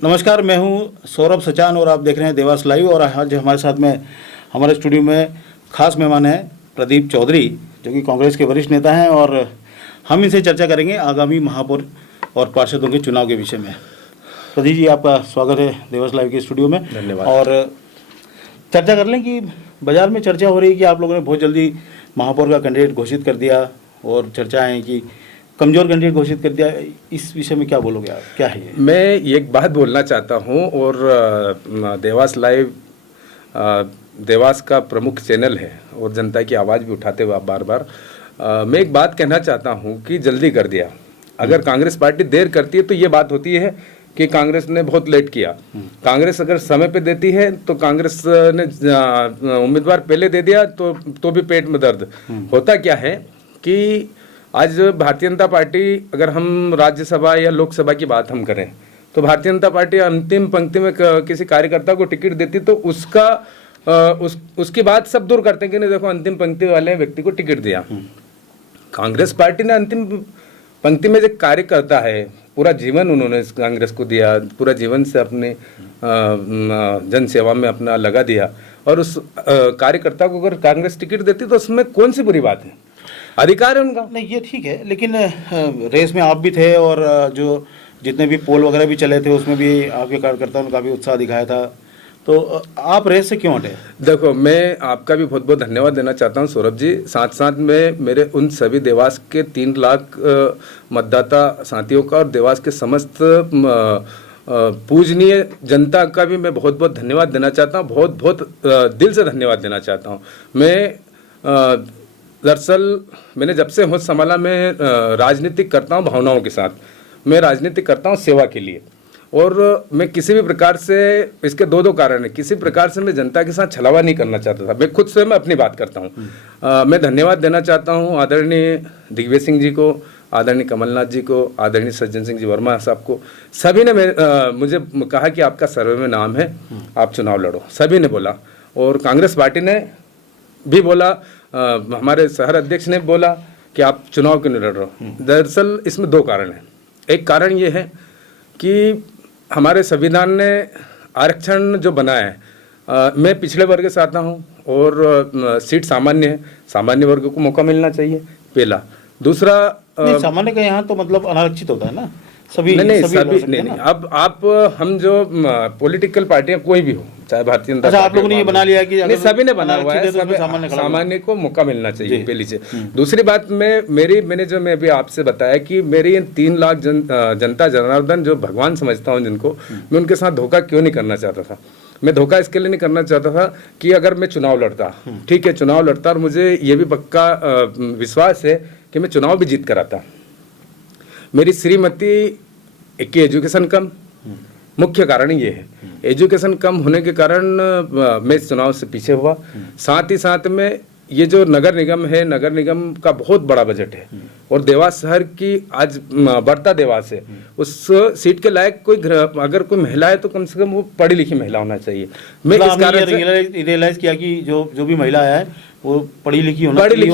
नमस्कार, मैं हूं सौरभ सचान और आप देख रहे हैं देवास लाइव। और आज हमारे साथ में हमारे स्टूडियो में खास मेहमान हैं प्रदीप चौधरी, जो कि कांग्रेस के वरिष्ठ नेता हैं, और हम इनसे चर्चा करेंगे आगामी महापौर और पार्षदों के चुनाव के विषय में। प्रदीप जी, आपका स्वागत है देवास लाइव के स्टूडियो में। धन्यवाद। और चर्चा कर लें कि बाजार में चर्चा हो रही है कि आप लोगों ने बहुत जल्दी महापौर का कैंडिडेट घोषित कर दिया, और चर्चा है कि कमजोर कैंडिडेट घोषित कर दिया। इस विषय में क्या बोलोगे आप, क्या है ये? मैं एक बात बोलना चाहता हूं, और देवास लाइव देवास का प्रमुख चैनल है और जनता की आवाज़ भी उठाते हुए आप बार बार मैं एक बात कहना चाहता हूं कि जल्दी कर दिया। अगर कांग्रेस पार्टी देर करती है तो ये बात होती है कि कांग्रेस ने बहुत लेट किया। कांग्रेस अगर समय पे देती है तो कांग्रेस ने उम्मीदवार पहले दे दिया तो भी पेट में दर्द। होता क्या है कि आज भारतीय जनता पार्टी, अगर हम राज्यसभा या लोकसभा की बात हम करें तो भारतीय जनता पार्टी अंतिम पंक्ति में किसी कार्यकर्ता को टिकट देती तो उसकी बात सब दूर करते हैं कि नहीं देखो अंतिम पंक्ति वाले व्यक्ति को टिकट दिया। कांग्रेस पार्टी ने अंतिम पंक्ति में जो कार्यकर्ता है, पूरा जीवन उन्होंने इस कांग्रेस को दिया, पूरा जीवन से अपने जन सेवा में अपना लगा दिया, और उस कार्यकर्ता को अगर कांग्रेस टिकट देती तो उसमें कौन सी बुरी बात है? अधिकार है उनका। नहीं, ये ठीक है, लेकिन रेस में आप भी थे, और जो जितने भी पोल वगैरह भी चले थे उसमें भी आपके कार्यकर्ताओं ने काफ़ी उत्साह दिखाया था, तो आप रेस से क्यों हटे? देखो, मैं आपका भी बहुत बहुत धन्यवाद देना चाहता हूं सौरभ जी। साथ साथ में मेरे उन सभी देवास के 3 लाख मतदाता साथियों का और देवास के समस्त पूजनीय जनता का भी मैं बहुत बहुत धन्यवाद देना चाहता हूं, बहुत बहुत दिल से धन्यवाद देना चाहता हूं। मैं दरअसल मैंने जब से होश संभाला, मैं राजनीतिक करता हूं भावनाओं के साथ, मैं राजनीतिक करता हूं सेवा के लिए, और मैं किसी भी प्रकार से, इसके दो कारण है, किसी प्रकार से मैं जनता के साथ छलावा नहीं करना चाहता था। मैं खुद से मैं अपनी बात करता हूं। मैं धन्यवाद देना चाहता हूं आदरणीय दिग्विजय सिंह जी को, आदरणीय कमलनाथ जी को, आदरणीय सज्जन सिंह जी वर्मा साहब को। सभी ने मुझे कहा कि आपका सर्वे में नाम है, आप चुनाव लड़ो, सभी ने बोला। और कांग्रेस पार्टी ने भी बोला, हमारे शहर अध्यक्ष ने बोला कि आप चुनाव क्यों नहीं लड़ रहे हो। दरअसल इसमें 2 कारण हैं। एक कारण ये है कि हमारे संविधान ने आरक्षण जो बनाया है, मैं पिछड़े वर्ग से आता हूँ और सीट सामान्य है, सामान्य वर्ग को मौका मिलना चाहिए, पहला। दूसरा, सामान्य का यहाँ तो मतलब अनारक्षित होता है ना, सभी नहीं। अब आप हम जो पॉलिटिकल पार्टियां कोई भी हो, चाहे भारतीय जनता पार्टी, आप लोगों ने ये बना लिया कि सभी ने बना हुआ है, सामान्य को मौका मिलना चाहिए, पहली चीज। दूसरी बात, मैंने जो मैं अभी आपसे बताया कि मेरी इन 3 लाख जनता जनार्दन जो भगवान समझता हूँ जिनको, मैं उनके साथ धोखा क्यों नहीं करना चाहता था। मैं धोखा इसके लिए नहीं करना चाहता था कि अगर मैं चुनाव लड़ता, ठीक है चुनाव लड़ता, और मुझे ये भी पक्का विश्वास है कि मैं चुनाव भी जीत कर आता। मेरी श्रीमती की एजुकेशन कम, मुख्य कारण ये है। एजुकेशन कम होने के कारण मैं इस चुनाव से पीछे हुआ। साथ ही साथ में ये जो नगर निगम है, नगर निगम का बहुत बड़ा बजट है, और देवास शहर की आज बढ़ता देवास है, उस सीट के लायक कोई अगर कोई महिला है तो कम से कम वो पढ़ी लिखी महिला होना चाहिए। मैं इस कारण से रियलाइज किया कि जो भी महिला है वो पढ़ी लिखी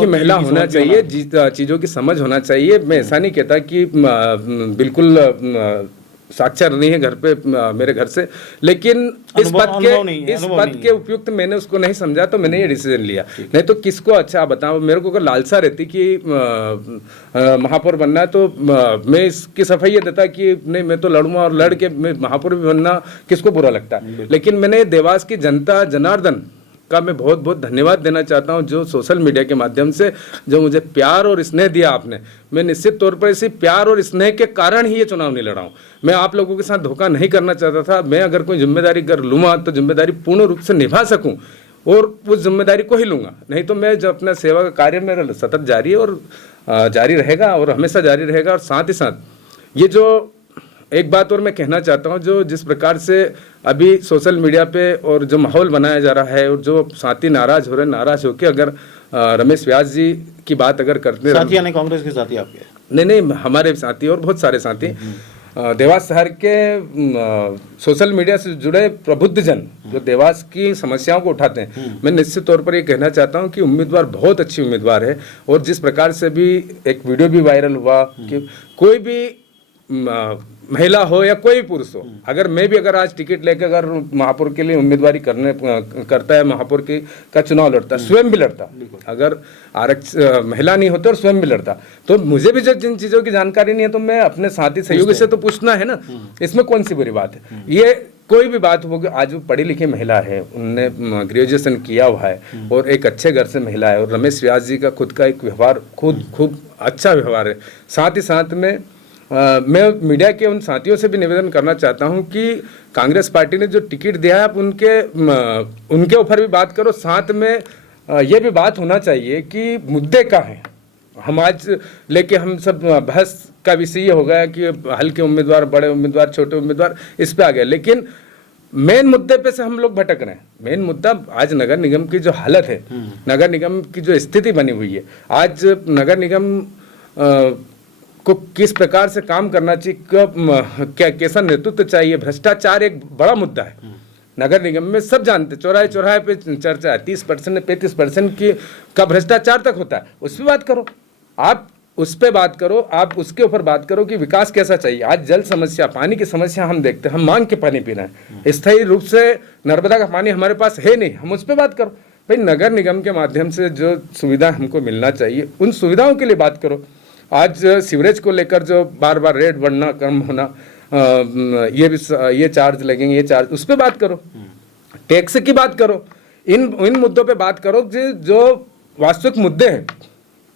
महिला होना चाहिए, चीज़ों की समझ होना चाहिए। मैं ऐसा नहीं कहता कि बिल्कुल साक्षर नहीं है घर पे मेरे घर से, लेकिन इस पद के उपयुक्त मैंने उसको नहीं समझा, तो मैंने ये डिसीजन लिया। नहीं तो किसको, अच्छा बताओ, मेरे को अगर लालसा रहती कि महापौर बनना है तो मैं इसकी सफाई ये देता कि नहीं मैं तो लड़ूंगा, और लड़ के मैं महापौर भी बनना किसको बुरा लगता है। लेकिन मैंने देवास की जनता जनार्दन का मैं बहुत बहुत धन्यवाद देना चाहता हूं, जो सोशल मीडिया के माध्यम से जो मुझे प्यार और स्नेह दिया आपने। मैं निश्चित तौर पर इसी प्यार और स्नेह के कारण ही ये चुनाव नहीं लड़ा हूं। मैं आप लोगों के साथ धोखा नहीं करना चाहता था। मैं अगर कोई जिम्मेदारी कर लूँगा तो जिम्मेदारी पूर्ण रूप से निभा सकूं, और उस जिम्मेदारी को ही लूँगा। नहीं तो मैं जो अपना सेवा का कार्य मेरा सतत जारी है, और जारी रहेगा, और हमेशा जारी रहेगा। और साथ ही साथ ये जो एक बात और मैं कहना चाहता हूं, जो जिस प्रकार से अभी सोशल मीडिया पे और जो माहौल बनाया जा रहा है, और जो साथी नाराज हो रहे हैं, नाराज होकर अगर रमेश व्यास जी की बात अगर करते हैं, साथी यानी कांग्रेस के साथी आपके? नहीं, हमारे साथी और बहुत सारे साथी देवास शहर के सोशल मीडिया से जुड़े प्रबुद्ध जन जो देवास की समस्याओं को उठाते हैं, मैं निश्चित तौर पर ये कहना चाहता हूं कि उम्मीदवार बहुत अच्छी उम्मीदवार है। और जिस प्रकार से भी एक वीडियो भी वायरल हुआ कि कोई भी महिला हो या कोई पुरुष हो, अगर मैं भी अगर आज टिकट लेकर अगर महापौर के लिए उम्मीदवारी करता है, महापौर की का चुनाव लड़ता, स्वयं भी लड़ता, अगर महिला नहीं होती और स्वयं भी लड़ता, तो मुझे भी जो जिन चीजों की जानकारी नहीं है तो मैं अपने साथी सहयोगी से तो पूछना है ना, इसमें कौन सी बुरी बात है। ये कोई भी बात हो, आज वो पढ़ी लिखी महिला है, उनने ग्रेजुएशन किया हुआ है और एक अच्छे घर से महिला है, और रमेश व्यास जी का खुद का एक व्यवहार खूब अच्छा व्यवहार है। साथ ही साथ में मैं मीडिया के उन साथियों से भी निवेदन करना चाहता हूं कि कांग्रेस पार्टी ने जो टिकट दिया है आप उनके ऊपर भी बात करो, साथ में ये भी बात होना चाहिए कि मुद्दे क्या हैं। हम आज लेके हम सब बहस का विषय ये हो गया कि हल्के उम्मीदवार, बड़े उम्मीदवार, छोटे उम्मीदवार, इस पे आ गए, लेकिन मेन मुद्दे पे से हम लोग भटक रहे हैं। मेन मुद्दा आज नगर निगम की जो हालत है, नगर निगम की जो स्थिति बनी हुई है, आज नगर निगम को किस प्रकार से काम करना चाहिए, क्या कैसा नेतृत्व चाहिए। भ्रष्टाचार एक बड़ा मुद्दा है नगर निगम में, सब जानते, चौराहे चौराहे पे चर्चा है, 30% 35% की का भ्रष्टाचार तक होता है। उस पर बात करो, आप उस पर बात करो, आप उसके ऊपर बात करो कि विकास कैसा चाहिए। आज जल समस्या, पानी की समस्या हम देखते हैं, हम मांग के पानी पी रहे हैं, स्थायी रूप से नर्मदा का पानी हमारे पास है नहीं, हम उस पर बात करो। भाई नगर निगम के माध्यम से जो सुविधा हमको मिलना चाहिए उन सुविधाओं के लिए बात करो। आज सीवरेज को लेकर जो बार बार रेट बढ़ना, कम होना, ये चार्ज लगेंगे, ये चार्ज, उस पर बात करो, टैक्स की बात करो, इन मुद्दों पे बात करो जो वास्तविक मुद्दे हैं।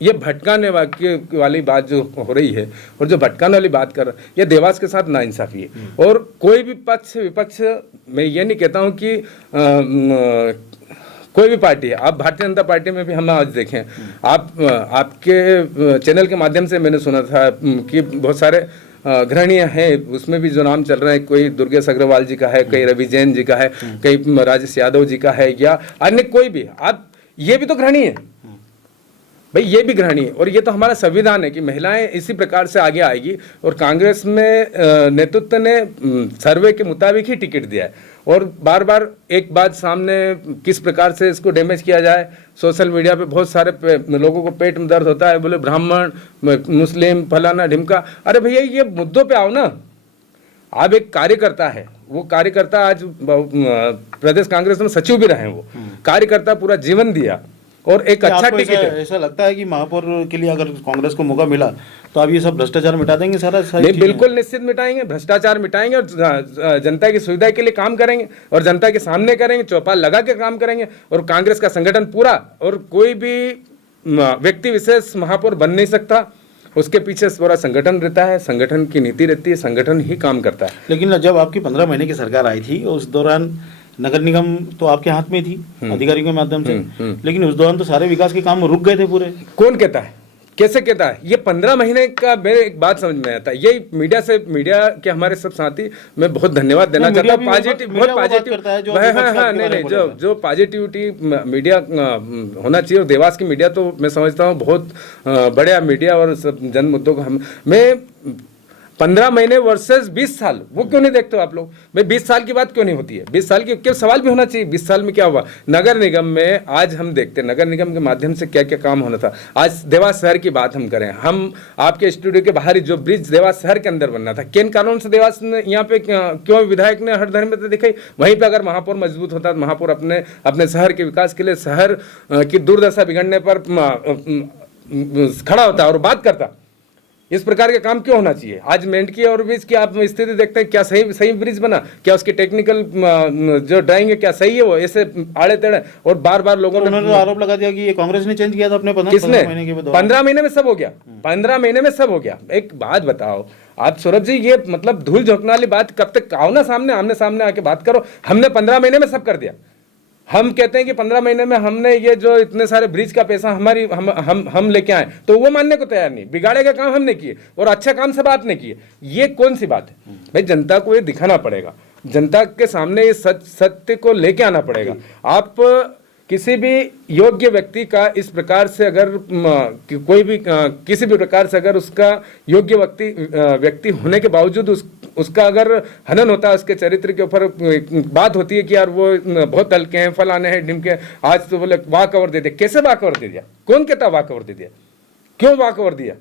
ये भटकाने वाली बात जो हो रही है और जो भटकाने वाली बात कर रहा है, ये देवास के साथ नाइंसाफी है। और कोई भी पक्ष विपक्ष, मैं ये नहीं कहता हूँ कि कोई भी पार्टी है, आप भारतीय जनता पार्टी में भी हम आज देखें, आपके चैनल के माध्यम से मैंने सुना था कि बहुत सारे गृहणीय हैं, उसमें भी जो नाम चल रहे हैं, कोई दुर्गेश अग्रवाल जी का है, कई रवि जैन जी का है, कई राजेश यादव जी का है, या अन्य कोई भी, आप ये भी तो गृहणी है भाई, ये भी गृहणी है। और ये तो हमारा संविधान है कि महिलाएं इसी प्रकार से आगे आएगी। और कांग्रेस में नेतृत्व ने सर्वे के मुताबिक ही टिकट दिया है। और बार बार एक बात सामने, किस प्रकार से इसको डैमेज किया जाए, सोशल मीडिया पे बहुत सारे लोगों को पेट में दर्द होता है, बोले ब्राह्मण, मुस्लिम, फलाना ढिमका। अरे भैया ये मुद्दों पे आओ ना। आप एक कार्यकर्ता है, वो कार्यकर्ता आज प्रदेश कांग्रेस में सचिव भी रहे, वो कार्यकर्ता पूरा जीवन दिया और एक अच्छा टिकट है। ऐसा लगता है कि महापौर के लिए अगर कांग्रेस को मौका मिला तो आप ये सब भ्रष्टाचार मिटा देंगे सारा? नहीं, बिल्कुल निश्चित मिटाएंगे, भ्रष्टाचार मिटाएंगे और जनता की सुविधा के लिए काम करेंगे और जनता के सामने करेंगे, चौपाल लगा के काम करेंगे। और कांग्रेस का संगठन पूरा, और कोई भी व्यक्ति विशेष महापौर बन नहीं सकता, उसके पीछे पूरा संगठन रहता है, संगठन की नीति रहती है, संगठन ही काम करता है। लेकिन जब आपकी 15 महीने की सरकार आई थी उस दौरान नगर निगम तो आपके हाथ में थी अधिकारियों के माध्यम से, लेकिन उस दौरान तो सारे विकास के काम रुक गए थे पूरे। कौन कहता है, कैसे कहता है? ये 15 महीने का मेरे एक बात समझ में आता है, ये मीडिया के हमारे सब साथी, मैं बहुत धन्यवाद देना चाहता हूँ। पॉजिटिव, बहुत पॉजिटिव, हाँ, नहीं, जो पॉजिटिविटी मीडिया होना चाहिए। और देवास की मीडिया तो मैं समझता हूँ बहुत बढ़िया मीडिया, और जन मुद्दों को मैं 15 महीने वर्सेस 20 साल, वो क्यों नहीं देखते हो आप लोग? भाई 20 साल की बात क्यों नहीं होती है? 20 साल की क्यों सवाल भी होना चाहिए। 20 साल में क्या हुआ नगर निगम में? आज हम देखते हैं नगर निगम के माध्यम से क्या क्या काम होना था। आज देवास शहर की बात हम करें, हम आपके स्टूडियो के बाहर ही जो ब्रिज देवास शहर के अंदर बनना था, किन कारणों से देवास ने यहाँ पे क्यों विधायक ने हठधर्मी दिखाई? वहीं पर अगर महापौर मजबूत होता, महापौर अपने शहर के विकास के लिए, शहर की दुर्दशा बिगड़ने पर खड़ा होता और बात करता। इस प्रकार के काम क्यों होना चाहिए? आज मेंढकी और ब्रिज की आप स्थिति देखते हैं, क्या सही ब्रिज बना? क्या उसकी टेक्निकल जो ड्राइंग है क्या सही है? वो ऐसे आड़े तेड़े, और बार बार लोगों ने आरोप लगा दिया कि ये कांग्रेस ने चेंज किया था अपने 15 महीने के बाद। 15 महीने में सब हो गया, 15 महीने में सब हो गया। एक बात बताओ आप सौरभ जी, ये मतलब धूल झोंकने वाली बात कब तक? आओ ना सामने, आमने सामने आके बात करो। हमने 15 महीने में सब कर दिया। हम कहते हैं कि 15 महीने में हमने ये जो इतने सारे ब्रिज का पैसा हम लेके आए, तो वो मानने को तैयार नहीं। बिगाड़े का काम हमने किए और अच्छा काम सब आपने किए। ये कौन सी बात है भाई? जनता को ये दिखाना पड़ेगा, जनता के सामने ये सत्य को लेके आना पड़ेगा। आप किसी भी योग्य व्यक्ति का इस प्रकार से अगर कोई भी किसी भी प्रकार से अगर उसका योग्य व्यक्ति होने के बावजूद उसका अगर हनन होता है, उसके चरित्र के ऊपर बात होती है कि यार वो बहुत हल्के हैं, फलाने हैं, ढिमके, आज तो बोले वाह कवर दे दिया। कैसे वाह कवर दे दिया? कौन कहता वाह कवर दे दिया? क्यों वाह कवर दिया?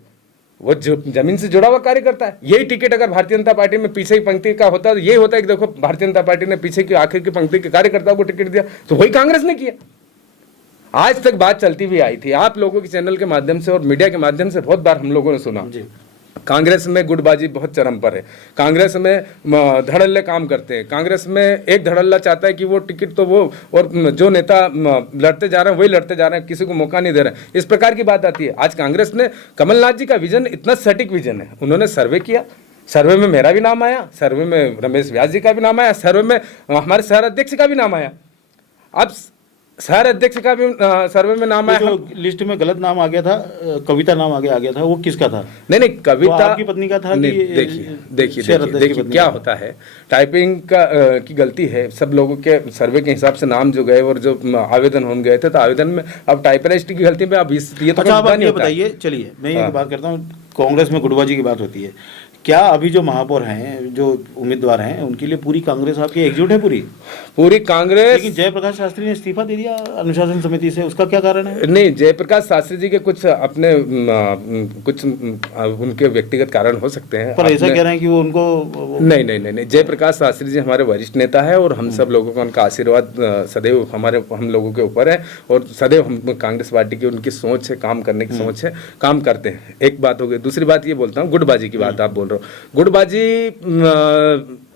वो जमीन से जुड़ा हुआ कार्य करता है। यही टिकट अगर भारतीय जनता पार्टी में पीछे की पंक्ति का होता तो यही होता है कि देखो भारतीय जनता पार्टी ने पीछे की आखिर की पंक्ति के कार्यकर्ताओं को टिकट दिया, तो वही कांग्रेस ने किया। आज तक बात चलती हुई आई थी, आप लोगों के चैनल के माध्यम से और मीडिया के माध्यम से बहुत बार हम लोगों ने सुना कांग्रेस में गुटबाजी बहुत चरम पर है, कांग्रेस में धड़ल्ले काम करते हैं, कांग्रेस में एक धड़ल्ला चाहता है कि वो टिकट तो वो, और जो नेता लड़ते जा रहे हैं वही लड़ते जा रहे हैं, किसी को मौका नहीं दे रहे हैं, इस प्रकार की बात आती है। आज कांग्रेस ने, कमलनाथ जी का विजन इतना सटीक विजन है, उन्होंने सर्वे किया, सर्वे में मेरा भी नाम आया, सर्वे में रमेश व्यास जी का भी नाम आया, सर्वे में हमारे शहर अध्यक्ष का भी नाम आया। अब शहर अध्यक्ष का भी सर्वे में नाम आया। जो लिस्ट में गलत नाम आ गया था, कविता नाम आगे आ गया था, वो किसका था? नहीं, कविता आपकी पत्नी का था कि देखिए क्या होता है, टाइपिंग की गलती है, सब लोगों के सर्वे के हिसाब से नाम जो गए और जो आवेदन होने गए थे, तो आवेदन में अब टाइपराइस्ट की गलती में अब ये तो अच्छा, आप ये बताइए, चलिए मैं ये बात करता हूँ, कांग्रेस में गुटबाजी की बात होती है, क्या अभी जो महापौर हैं, जो उम्मीदवार हैं, उनके लिए पूरी कांग्रेस आपकी एकजुट है? पूरी कांग्रेस। लेकिन जयप्रकाश शास्त्री ने इस्तीफा दे दिया अनुशासन समिति से, उसका क्या कारण है? नहीं, जयप्रकाश शास्त्री जी के कुछ अपने कुछ उनके व्यक्तिगत कारण हो सकते हैं, पर ऐसा कह रहे हैं कि वो उनको नहीं, जयप्रकाश शास्त्री जी हमारे वरिष्ठ नेता है और हम सब लोगों का उनका आशीर्वाद सदैव हम लोगों के ऊपर है, और सदैव हम कांग्रेस पार्टी की उनकी सोच है, काम करने की सोच है, काम करते हैं। एक बात हो गई। दूसरी बात ये बोलता हूँ, गुटबाजी की बात आप बोल रहे हो, गुटबाजी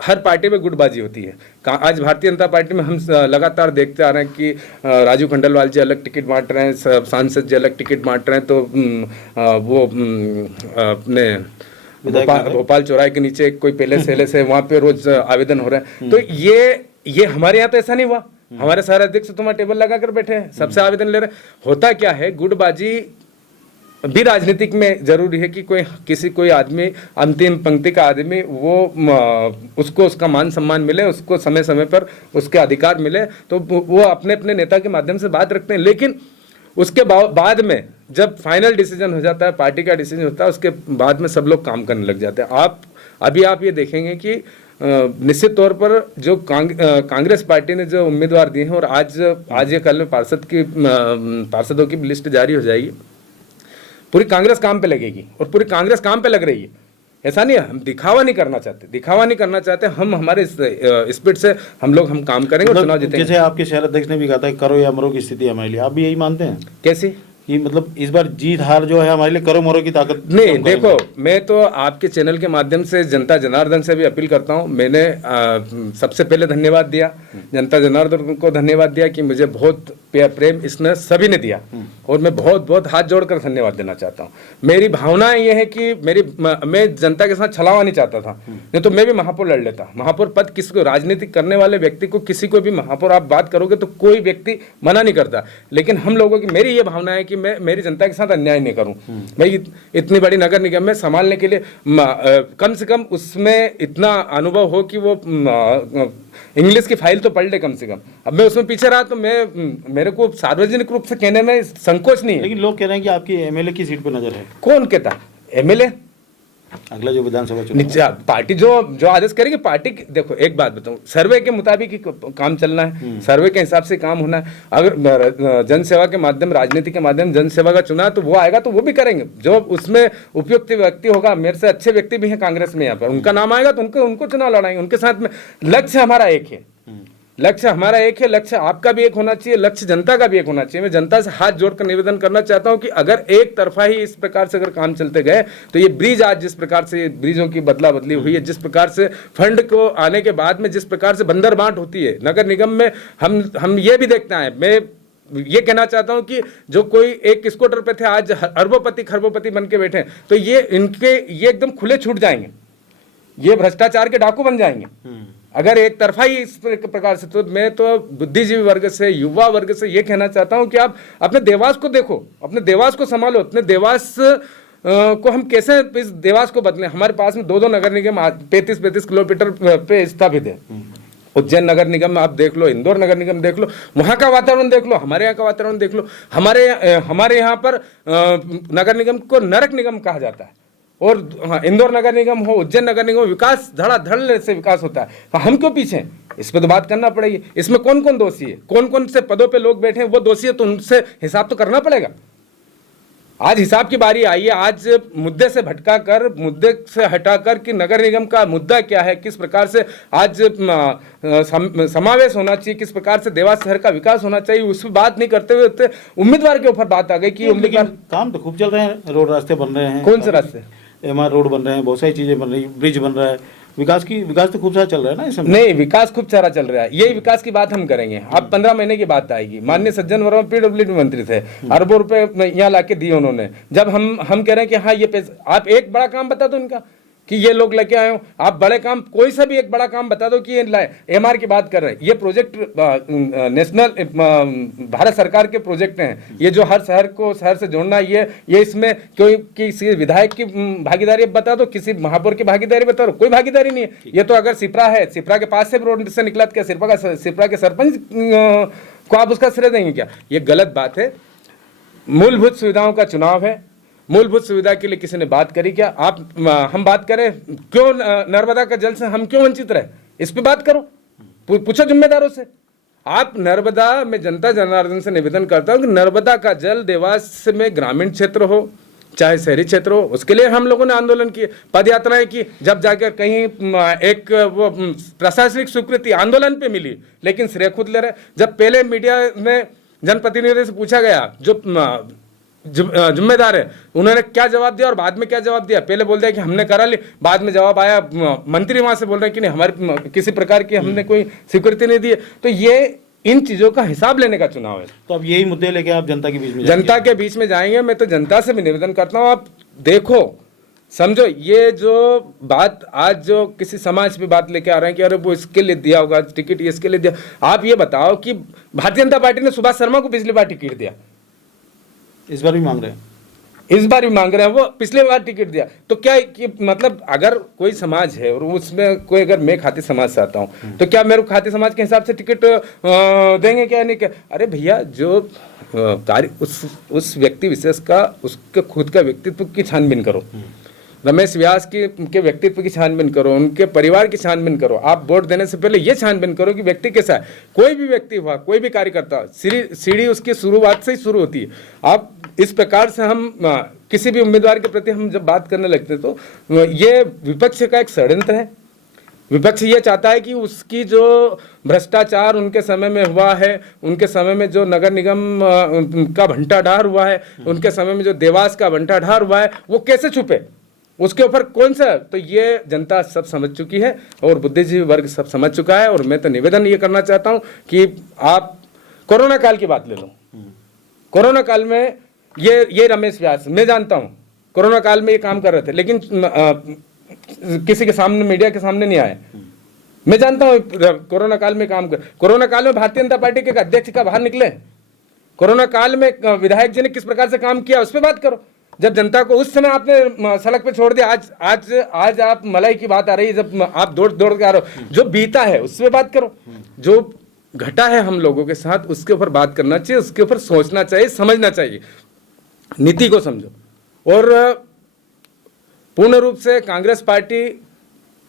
हर पार्टी में गुटबाजी होती है। आज भारतीय जनता पार्टी में हम लगातार देखते आ रहे हैं कि राजू खंडेलवाल जी अलग टिकट बांट रहे हैं, सांसद जी अलग टिकट बांट रहे हैं, तो वो अपने भोपाल चौराहे के नीचे कोई पैलेस वैलेस है, वहाँ पे रोज आवेदन हो रहा है। तो ये हमारे यहाँ तो ऐसा नहीं हुआ। हमारे शहर अध्यक्ष तो वहाँ टेबल लगा कर बैठे हैं, सबसे आवेदन ले रहे हैं। होता क्या है, गुटबाजी भी राजनीतिक में जरूरी है कि कोई आदमी, अंतिम पंक्ति का आदमी, वो उसको उसका मान सम्मान मिले, उसको समय समय पर उसके अधिकार मिले, तो वो अपने अपने नेता के माध्यम से बात रखते हैं। लेकिन उसके बाद में जब फाइनल डिसीजन हो जाता है, पार्टी का डिसीजन होता है, उसके बाद में सब लोग काम करने लग जाते हैं। आप ये देखेंगे कि निश्चित तौर पर जो कांग्रेस पार्टी ने जो उम्मीदवार दिए हैं, और आज या कल में पार्षदों की लिस्ट जारी हो जाएगी, पूरी कांग्रेस काम पे लगेगी और पूरी कांग्रेस काम पे लग रही है। ऐसा नहीं है, हम दिखावा नहीं करना चाहते, हम हमारे स्पीड से हम काम करेंगे और चुनाव जीतेंगे। जैसे आपके शहर अध्यक्ष ने भी कहा था करो या मरो की स्थिति हमारे लिए, आप भी यही मानते हैं? कैसी कि मतलब इस बार जीत हार जो है हमारे लिए करो मरो की ताकत नहीं? देखो, मैं तो आपके चैनल के माध्यम से जनता जनार्दन से भी अपील करता हूं। मैंने सबसे पहले धन्यवाद दिया, जनता जनार्दन को धन्यवाद दिया कि मुझे बहुत प्रेम इसने सभी ने दिया, और मैं बहुत बहुत हाथ जोड़कर धन्यवाद देना चाहता हूँ। मेरी भावना ये है कि मैं जनता के साथ छलावा नहीं चाहता था, नहीं तो मैं भी महापौर लड़ लेता। महापौर पद किसी को, राजनीतिक करने वाले व्यक्ति को, किसी को भी महापौर आप बात करोगे तो कोई व्यक्ति मना नहीं करता, लेकिन हम लोगों की, मेरी ये भावना है कि मैं मेरी जनता के साथ अन्याय नहीं करूं। भाई इतनी बड़ी नगर निगम में संभालने के लिए कम से कम उसमें इतना अनुभव हो कि वो इंग्लिश की फाइल तो पढ़ ले कम से कम। अब मैं उसमें पीछे रहा तो मेरे को सार्वजनिक रूप से कहने में संकोच नहीं है। लेकिन लोग कह रहे हैं कि आपकी एमएलए की सीट पर नजर है। कौन कहता? एमएलए अगला जो विधानसभा चुनाव पार्टी जो आदेश करेगी, पार्टी देखो एक बात बताऊं, सर्वे के मुताबिक ही काम चलना है, सर्वे के हिसाब से काम होना है। अगर जनसेवा के माध्यम, राजनीति के माध्यम जनसेवा का चुना तो वो आएगा तो वो भी करेंगे, जो उसमें उपयुक्त व्यक्ति होगा। मेरे से अच्छे व्यक्ति भी हैं कांग्रेस में, यहाँ पर उनका नाम आएगा तो उनको चुनाव लड़ाएंगे, उनके साथ में। लक्ष्य हमारा एक है, लक्ष्य आपका भी एक होना चाहिए, लक्ष्य जनता का भी एक होना चाहिए। मैं जनता से हाथ जोड़कर निवेदन करना चाहता हूं कि अगर एक तरफा ही इस प्रकार से अगर काम चलते गए तो ये ब्रिज, आज जिस प्रकार से ब्रिजों की बदला बदली हुई है, जिस प्रकार से फंड को आने के बाद में जिस प्रकार से बंदर बांट होती है नगर निगम में, हम ये भी देखते हैं। मैं ये कहना चाहता हूं कि जो कोई एक स्कूटर पे थे आज अरबोपति खरबोपति बन के बैठे, तो ये एकदम खुले छूट जाएंगे, ये भ्रष्टाचार के डाकू बन जाएंगे अगर एक तरफा ही इस प्रकार से। तो मैं तो बुद्धिजीवी वर्ग से, युवा वर्ग से ये कहना चाहता हूं कि आप अपने देवास को देखो, अपने देवास को संभालो, अपने देवास को हम कैसे इस देवास को बदलें। हमारे पास में 2 नगर निगम 35 किलोमीटर पे स्थापित है। उज्जैन नगर निगम में आप देख लो, इंदौर नगर निगम देख लो, वहां का वातावरण देख लो, हमारे यहाँ का वातावरण देख लो। हमारे यहाँ पर नगर निगम को नरक निगम कहा जाता है, और इंदौर नगर निगम हो, उज्जैन नगर निगम, विकास धड़ाधड़ से विकास होता है। हम क्यों पीछे हैं? इस पे तो बात करना पड़ेगी। इसमें कौन कौन दोषी है, कौन कौन से पदों पे लोग बैठे हैं वो दोषी है, तो उनसे हिसाब तो करना पड़ेगा। आज हिसाब की बारी आई है। आज मुद्दे से मुद्दे से हटाकर कि नगर निगम का मुद्दा क्या है, किस प्रकार से आज समावेश होना चाहिए, किस प्रकार से देवास शहर का विकास होना चाहिए, उस पर बात नहीं करते हुए उम्मीदवार के ऊपर बात आ गई कि उम्मीदवार। काम तो खूब चल रहे हैं, रोड रास्ते बन रहे हैं। कौन से रास्ते? MR रोड बन रहे हैं, बहुत सारी चीजें बन रही, ब्रिज बन रहा है, विकास तो खूब सारा चल रहा है ना इस समय। नहीं, विकास खूब सारा चल रहा है, यही विकास की बात हम करेंगे। अब 15 महीने की बात आएगी। माननीय सज्जन वर्मा PWD मंत्री थे, अरबों रुपए यहाँ लाके दिए उन्होंने। जब हम कह रहे हैं कि हाँ ये पैसा, आप एक बड़ा काम बता दो इनका कि ये लोग लेके आए हो। आप बड़े काम, कोई सा भी एक बड़ा काम बता दो कि ये लाए। MR की बात कर रहे हैं, ये प्रोजेक्ट नेशनल भारत सरकार के प्रोजेक्ट हैं, ये जो हर शहर से जोड़ना, ये इसमें कोई किसी विधायक की भागीदारी बता दो, किसी महापौर की भागीदारी बता दो, कोई भागीदारी नहीं है। ये तो अगर सिपरा है, सिपरा के पास से रोड से निकला, क्या सिपरा के सरपंच को आप उसका श्रेय देंगे क्या? ये गलत बात है। मूलभूत सुविधाओं का चुनाव है, मूलभूत सुविधा के लिए किसी ने बात करी क्या? हम बात करें क्यों नर्मदा का जल से हम क्यों वंचित रहे, इस पे बात करो, पूछो जिम्मेदारों से। आप नर्मदा में जनता जनार्दन से निवेदन करता हूं कि नर्मदा का जल देवास में ग्रामीण क्षेत्र हो चाहे शहरी क्षेत्र हो, उसके लिए हम लोगों ने आंदोलन किए, पद यात्राएं की, जब जाकर कहीं एक वो प्रशासनिक स्वीकृति आंदोलन पे मिली, लेकिन श्रेय खुद ले रहे। जब पहले मीडिया में जनप्रतिनिधि से पूछा गया, जो जिम्मेदार है, उन्होंने क्या जवाब दिया और बाद में क्या जवाब दिया? पहले बोल दिया कि हमने करा ली, बाद में जवाब आया मंत्री वहां से बोल रहे हैं कि नहीं, हमारी किसी प्रकार की हमने कोई स्वीकृति नहीं दी। तो ये इन चीजों का हिसाब लेने का चुनाव है। तो अब यही मुद्दे लेके आप जनता के बीच में जाएंगे। मैं तो जनता से भी निवेदन करता हूँ, आप देखो समझो, ये जो बात आज जो किसी समाज पे बात लेके आ रहे हैं कि अरे वो इसके लिए दिया होगा टिकट, इसके लिए दिया। आप ये बताओ कि भारतीय जनता पार्टी ने सुभाष शर्मा को पिछली बार टिकट दिया, इस बार भी मांग रहे हैं, वो पिछले बार टिकट दिया। तो क्या कि मतलब अगर कोई समाज है और उसमें कोई, अगर मैं खाती समाज से आता हूँ तो क्या मेरे को खाती समाज के हिसाब से टिकट देंगे क्या? नहीं क्या? अरे भैया, जो कार्य उस व्यक्ति विशेष का, उसके खुद का व्यक्तित्व की छानबीन करो, रमेश व्यास के व्यक्तित्व की छानबीन करो, उनके परिवार की छानबीन करो। आप वोट देने से पहले ये छानबीन करो कि व्यक्ति कैसा है। कोई भी व्यक्ति हुआ, कोई भी कार्यकर्ता, सीढ़ी उसकी शुरुआत से ही शुरू होती है। आप इस प्रकार से हम किसी भी उम्मीदवार के प्रति हम जब बात करने लगते तो ये विपक्ष का एक षड्यंत्र है। विपक्ष ये चाहता है कि उसकी जो भ्रष्टाचार उनके समय में हुआ है, उनके समय में जो नगर निगम का भंटाढार हुआ है, उनके समय में जो देवास का भंटाढार हुआ है, वो कैसे छुपे, उसके ऊपर कौन सा। तो ये जनता सब समझ चुकी है और बुद्धिजीवी वर्ग सब समझ चुका है। और मैं तो निवेदन ये करना चाहता हूं कि आप कोरोना काल की बात ले लो। कोरोना काल में ये रमेश व्यास, मैं जानता हूं कोरोना काल में ये काम कर रहे थे, लेकिन किसी के सामने, मीडिया के सामने नहीं आए। मैं जानता हूं कोरोना काल में काम कर, कोरोना काल में भारतीय जनता पार्टी के अध्यक्ष का बाहर निकले, कोरोना काल में विधायक जी ने किस प्रकार से काम किया उस पर बात करो। जब जनता को उस समय आपने सड़क पे छोड़ दिया, आज आप मलाई की बात आ रही है, जब आप दौड़ के आ रहे हो, जो बीता है उस पर बात करो। जो घटा है हम लोगों के साथ, उसके ऊपर बात करना चाहिए, उसके ऊपर सोचना चाहिए, समझना चाहिए, नीति को समझो। और पूर्ण रूप से कांग्रेस पार्टी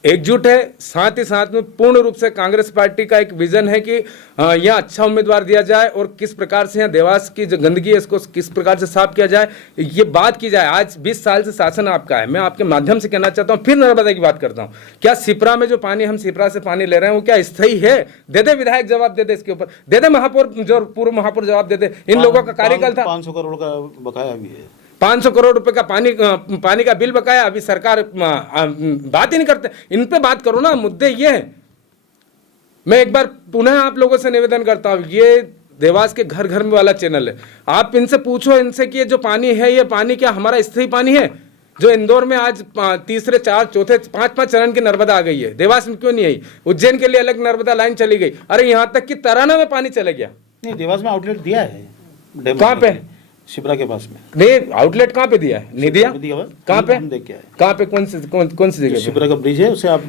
एकजुट है, साथ ही साथ में पूर्ण रूप से कांग्रेस पार्टी का एक विजन है कि यहाँ अच्छा उम्मीदवार दिया जाए और किस प्रकार से यहाँ देवास की जो गंदगी है इसको किस प्रकार से साफ किया जाए, ये बात की जाए। आज 20 साल से शासन आपका है। मैं आपके माध्यम से कहना चाहता हूँ, फिर नर्मदा की बात करता हूँ, क्या सिपरा में जो पानी, हम सिपरा से पानी ले रहे हैं, वो क्या स्थायी है? दे दे विधायक जवाब दे दे, इसके ऊपर दे दे महापौर, जो पूर्व महापौर जवाब दे दे। इन लोगों का कार्यकाल था, 500 करोड़ का बकाया भी है, 500 करोड़ रुपए का पानी का बिल बकाया, अभी सरकार बात ही नहीं करते। इन पे बात करो ना, मुद्दे ये हैं। मैं एक बार पुनः आप लोगों से निवेदन करता हूं, ये देवास के घर घर में वाला चैनल है, आप इनसे पूछो इनसे कि ये जो पानी है, ये पानी क्या हमारा स्थायी पानी है? जो इंदौर में आज तीसरे, चार, चौथे, 5 चरण की नर्मदा आ गई है, देवास में क्यों नहीं आई? उज्जैन के लिए अलग नर्मदा लाइन चली गई, अरे यहां तक कि तराना में पानी चले गया। नहीं, देवास में आउटलेट दिया है, कहां पे? शिप्रा के पास में। नहीं, आउटलेट कहाँ पे दिया है? नहीं दिया, कहाँ पे? कहाँ पे? कौन सी जगह? शिप्रा का ब्रिज है, उसे आप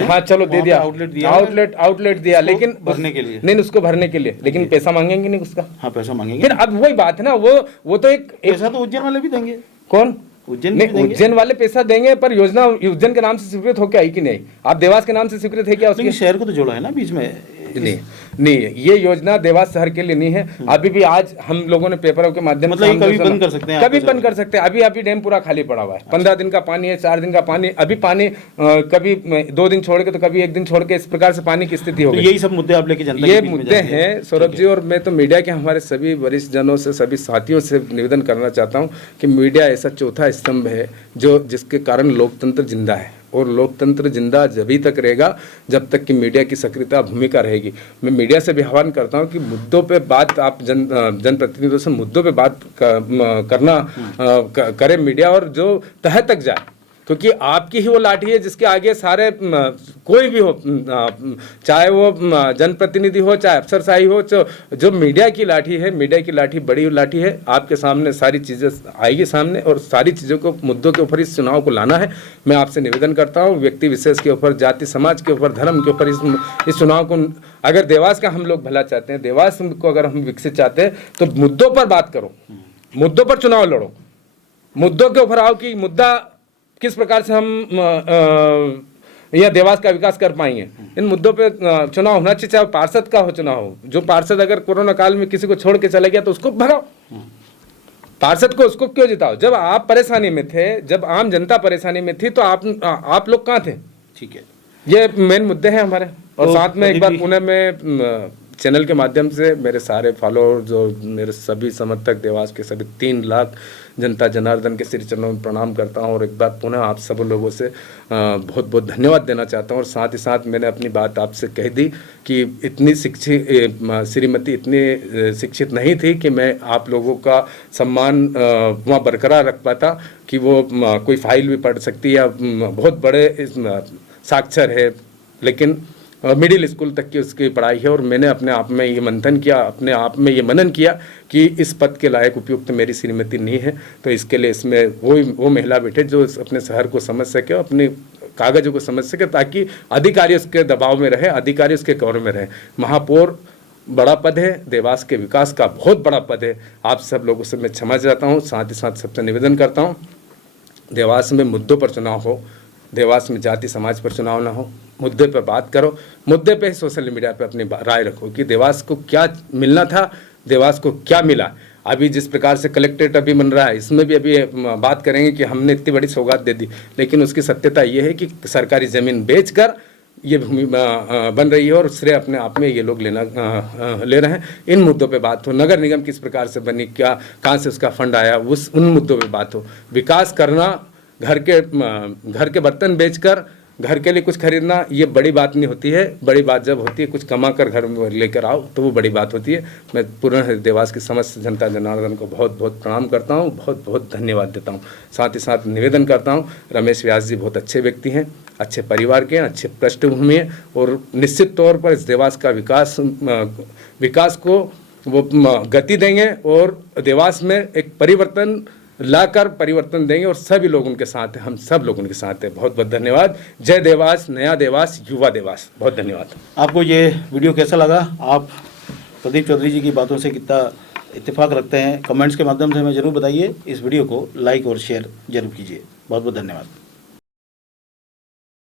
हाँ चलो दे दिया, आउटलेट दिया, लेकिन भरने के लिए नहीं, उसको भरने के लिए, लेकिन पैसा मांगेंगे नहीं उसका। हाँ, पैसा मांगेंगे। फिर अब वही बात है ना, वो तो एक पैसा तो उज्जैन वाले भी देंगे। कौन? उज्जैन वाले पैसा देंगे, पर योजना उज्जैन के नाम से स्वीकृत हो क्या आई कि नहीं? आप देवास के नाम से स्वीकृत है क्या? उसके शहर को तो जोड़ा है ना बीच में, नहीं, ये योजना देवास शहर के लिए नहीं है। अभी भी आज हम लोगों ने पेपरों के माध्यम से मतलब कभी बंद कर सकते हैं, कभी बंद कर सकते हैं। अभी डैम पूरा खाली पड़ा हुआ है। 15 दिन का पानी है, 4 दिन का पानी, अभी पानी कभी 2 दिन छोड़ के तो कभी 1 दिन छोड़ के, इस प्रकार से पानी की स्थिति हो गई। यही सब मुद्दे आप लेके जनता ये मुद्दे हैं सौरभ जी। और मैं तो मीडिया के हमारे सभी वरिष्ठ जनों से, सभी साथियों से निवेदन करना चाहता हूं कि मीडिया ऐसा चौथा स्तंभ है जो जिसके कारण लोकतंत्र जिंदा है, और लोकतंत्र जिंदा जभी तक रहेगा जब तक कि मीडिया की सक्रियता भूमिका रहेगी। मैं मीडिया से भी आह्वान करता हूं कि मुद्दों पे बात, आप जनप्रतिनिधियों से मुद्दों पे बात करें मीडिया, और जो तह तक जाए, क्योंकि आपकी ही वो लाठी है जिसके आगे सारे कोई भी हो, चाहे वो जनप्रतिनिधि हो, चाहे अफसरशाही हो, जो मीडिया की लाठी है, मीडिया की लाठी बड़ी लाठी है। आपके सामने सारी चीज़ें आएगी सामने, और सारी चीज़ों को, मुद्दों के ऊपर इस चुनाव को लाना है। मैं आपसे निवेदन करता हूँ, व्यक्ति विशेष के ऊपर, जाति समाज के ऊपर, धर्म के ऊपर इस चुनाव को, अगर देवास का हम लोग भला चाहते हैं, देवास को अगर हम विकसित चाहते हैं, तो मुद्दों पर बात करो, मुद्दों पर चुनाव लड़ो, मुद्दों के ऊपर आओ कि मुद्दा किस प्रकार से हम यह देवास का विकास कर पाएंगे। इन मुद्दों पे चुनाव होना चाहिए, चाहे पार्षद का हो चुनाव हो। जो पार्षद अगर कोरोना काल में किसी को छोड़ के चला गया तो उसको भगाओ, पार्षद को, उसको क्यों जिताओ? जब आप परेशानी में थे, जब आम जनता परेशानी में थी, तो आप लोग कहाँ थे? ठीक है, ये मेन मुद्दे हैं हमारे। और साथ में एक बार पुणे में चैनल के माध्यम से मेरे सारे फॉलोअर, जो मेरे सभी समर्थक, देवास के सभी 3 लाख जनता जनार्दन के श्री चरणों में प्रणाम करता हूं, और एक बार पुनः आप सब लोगों से बहुत बहुत धन्यवाद देना चाहता हूं। और साथ ही साथ मैंने अपनी बात आपसे कह दी कि इतनी श्रीमती इतनी शिक्षित नहीं थी कि मैं आप लोगों का सम्मान वहाँ बरकरार रख पाता, कि वो कोई फाइल भी पढ़ सकती है, या बहुत बड़े साक्षर है, लेकिन मिडिल स्कूल तक की उसकी पढ़ाई है। और मैंने अपने आप में ये मंथन किया, अपने आप में ये मनन किया कि इस पद के लायक उपयुक्त मेरी श्रीमती नहीं है। तो इसके लिए इसमें वो महिला बैठे जो अपने शहर को समझ सके, अपने कागजों को समझ सके, ताकि अधिकारी उसके दबाव में रहे, अधिकारी उसके कवर में रहे। महापौर बड़ा पद है, देवास के विकास का बहुत बड़ा पद है। आप सब लोगों से मैं क्षमा चाहता हूँ। साथ ही साथ सबसे निवेदन करता हूँ, देवास में मुद्दों पर चुनाव हो, देवास में जाति समाज पर चुनाव ना हो। मुद्दे पर बात करो, मुद्दे पे सोशल मीडिया पे अपनी राय रखो कि देवास को क्या मिलना था, देवास को क्या मिला। अभी जिस प्रकार से कलेक्ट्रेट अभी बन रहा है, इसमें भी अभी बात करेंगे कि हमने इतनी बड़ी सौगात दे दी, लेकिन उसकी सत्यता ये है कि सरकारी ज़मीन बेचकर ये भूमि बन रही है, और श्रेय अपने आप में ये लोग ले रहे हैं। इन मुद्दों पे बात हो, नगर निगम किस प्रकार से बनी, क्या कहाँ से उसका फंड आया, उन मुद्दों पे बात हो। विकास करना, घर के बर्तन बेचकर घर के लिए कुछ खरीदना, ये बड़ी बात नहीं होती है। बड़ी बात जब होती है कुछ कमा कर घर में लेकर आओ, तो वो बड़ी बात होती है। मैं पूर्ण देवास की समस्त जनता जनार्दन को बहुत बहुत प्रणाम करता हूँ, बहुत बहुत धन्यवाद देता हूँ। साथ ही साथ निवेदन करता हूँ, रमेश व्यास जी बहुत अच्छे व्यक्ति हैं, अच्छे परिवार के हैं, अच्छे पृष्ठभूमि है, और निश्चित तौर पर इस देवास का विकास को वो गति देंगे, और देवास में एक परिवर्तन लाकर परिवर्तन देंगे, और सभी लोग उनके साथ हैं, हम सब लोग उनके साथ हैं। बहुत बहुत धन्यवाद। जय देवास, नया देवास, युवा देवास। बहुत धन्यवाद। आपको ये वीडियो कैसा लगा? आप प्रदीप चौधरी जी की बातों से कितना इत्तेफाक रखते हैं, कमेंट्स के माध्यम से हमें ज़रूर बताइए। इस वीडियो को लाइक और शेयर जरूर कीजिए। बहुत बहुत धन्यवाद।